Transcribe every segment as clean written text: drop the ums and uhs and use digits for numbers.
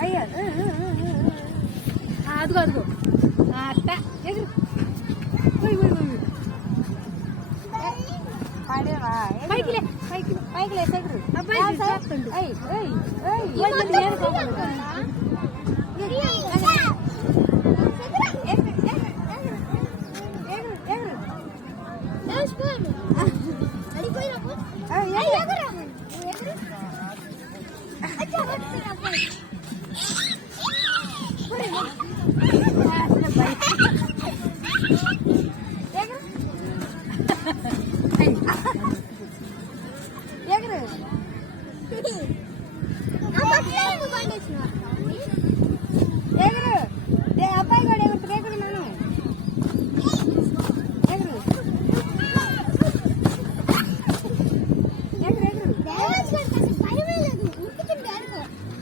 అయ్యో అదిగో అదిగో అట్ట ఎగురు పడేవా పైకి పైకి పైకి లేసెగురు అబ్బాయి కూడా ఎగురుతుంది ఎగురు మనం ఎగురు ఎగురు ఎగురు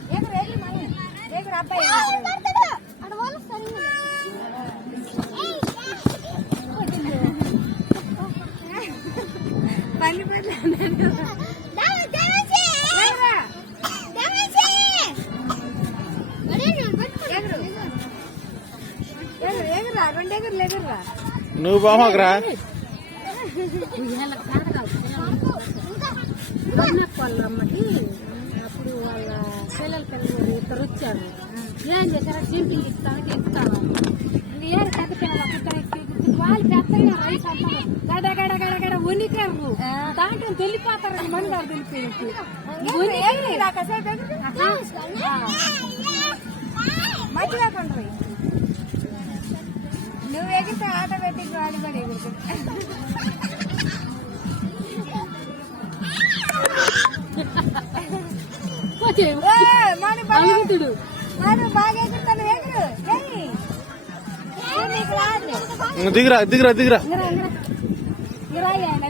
ఎగురు ఎగురు మనం ఎగురు అబ్బాయి పని పట్ల నువ్వు బామకరా వాళ్ళమ్మకి అప్పుడు వాళ్ళ పిల్లలు ఇద్దరు వచ్చారు ఏం చేశారా చింపింగ్ ఇస్తానికి ఇస్తాను ఏం పెద్ద పిల్లలు వాళ్ళు పెద్దగా రైస్ అంటారు గడ గడ గడ గడ వణికారు దాంట్లో తెలిపోతారు మన గారు తెలిపేసి మంచిగా కొండ్రు నువ్వు ఎగిరితే ఆటోమేటిక్ వాడి కూడా ఎగురుతుంది బాగా ఎగురుతాను ఎగురు దిగురా దిగురా దిగురా